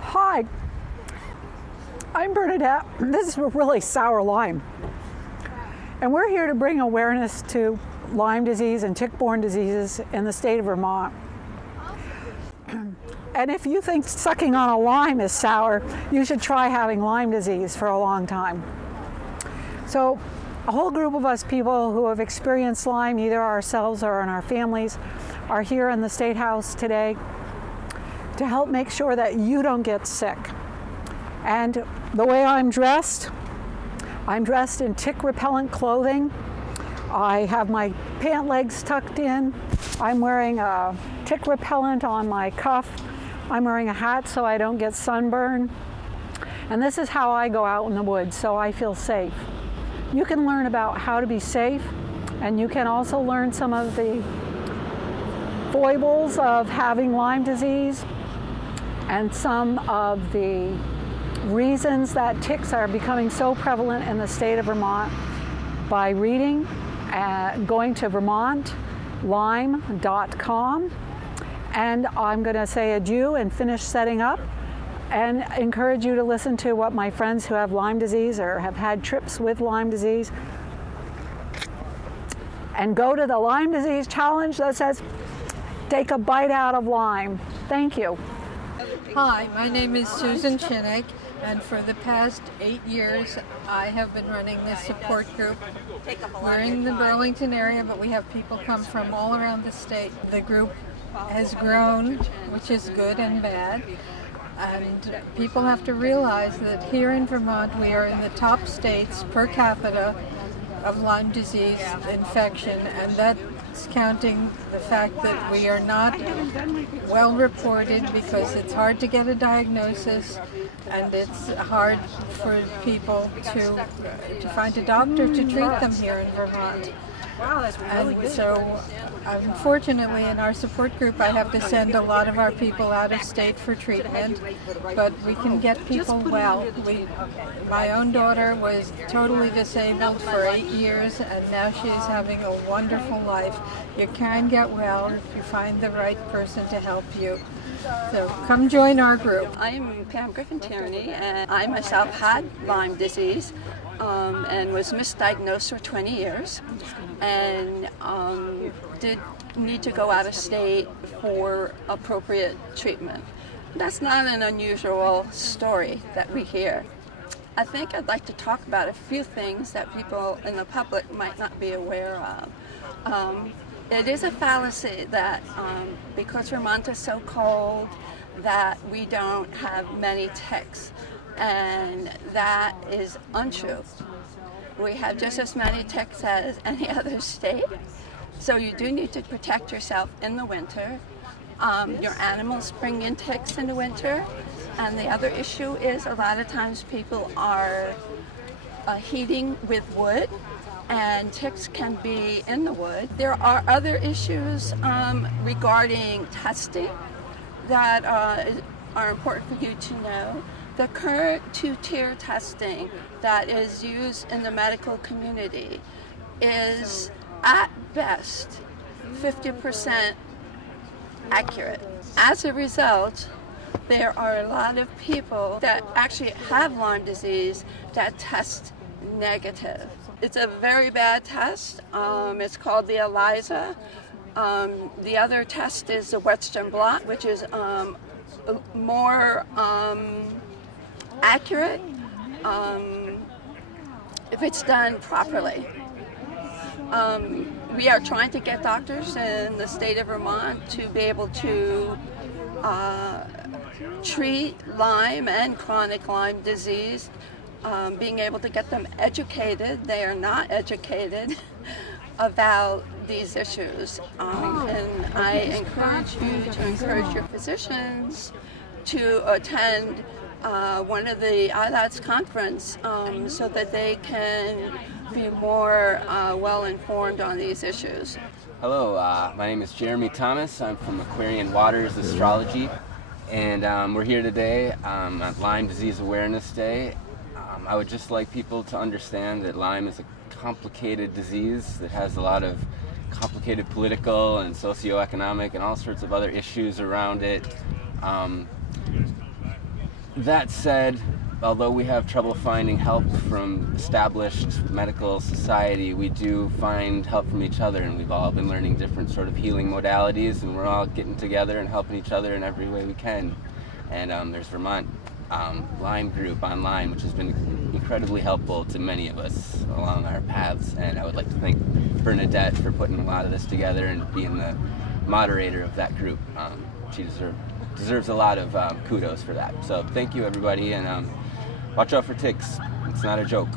Hi, I'm Bernadette. This is a really sour Lyme. And we're here to bring awareness to Lyme disease and tick-borne diseases in the state of Vermont. And if you think sucking on a lime is sour, you should try having Lyme disease for a long time. So a whole group of us people who have experienced Lyme, either ourselves or in our families, are here in the State House today to help make sure that you don't get sick. And the way I'm dressed in tick repellent clothing. I have my pant legs tucked in. I'm wearing a tick repellent on my cuff. I'm wearing a hat so I don't get sunburn. And this is how I go out in the woods so I feel safe. You can learn about how to be safe, and you can also learn some of the foibles of having Lyme disease and some of the reasons that ticks are becoming so prevalent in the state of Vermont by reading, going to vermontlyme.com. And I'm going to say adieu and finish setting up and encourage you to listen to what my friends who have Lyme disease or have had trips with Lyme disease, and go to the Lyme disease challenge that says, take a bite out of Lyme. Thank you. Hi, my name is Susan Chinnick, and for the past 8 years I have been running this support group. We're in the Burlington area, but we have people come from all around the state. The group has grown, which is good and bad, and people have to realize that here in Vermont we are in the top states per capita of Lyme disease infection, and that's counting the fact that we are not well reported because it's hard to get a diagnosis and it's hard for people to find a doctor to treat them here in Vermont. Wow, that's really good. So, unfortunately, in our support group, I have to send a lot of our people out of state for treatment, but we can get people well. My own daughter was totally disabled for 8 years, and now she is having a wonderful life. You can get well if you find the right person to help you. So come join our group. I'm Pam Griffin, and I myself had Lyme disease and was misdiagnosed for 20 years and did need to go out of state for appropriate treatment. That's not an unusual story that we hear. I think I'd like to talk about a few things that people in the public might not be aware of. It is a fallacy that because Vermont is so cold that we don't have many ticks, and that is untrue. We have just as many ticks as any other state, so you do need to protect yourself in the winter. Your animals bring in ticks in the winter, and the other issue is a lot of times people are heating with wood, and ticks can be in the wood. There are other issues regarding testing that are important for you to know. The current two-tier testing that is used in the medical community is at best 50% accurate. As a result, there are a lot of people that actually have Lyme disease that test negative. It's a very bad test. It's called the ELISA. The other test is the Western blot, which is more accurate if it's done properly. We are trying to get doctors in the state of Vermont to be able to treat Lyme and chronic Lyme disease, being able to get them educated. They are not educated about these issues, and I encourage you to encourage your physicians to attend one of the ILATS conference so that they can be more well informed on these issues. Hello, my name is Jeremy Thomas. I'm from Aquarian Waters Astrology, and we're here today at Lyme Disease Awareness Day. I would just like people to understand that Lyme is a complicated disease that has a lot of complicated political and socioeconomic and all sorts of other issues around it. That said, although we have trouble finding help from established medical society, we do find help from each other, and we've all been learning different sort of healing modalities, and we're all getting together and helping each other in every way we can. And there's Vermont Lyme group online, which has been incredibly helpful to many of us along our paths, and I would like to thank Bernadette for putting a lot of this together and being the moderator of that group. She deserves a lot of kudos for that. So thank you, everybody, and watch out for ticks. It's not a joke.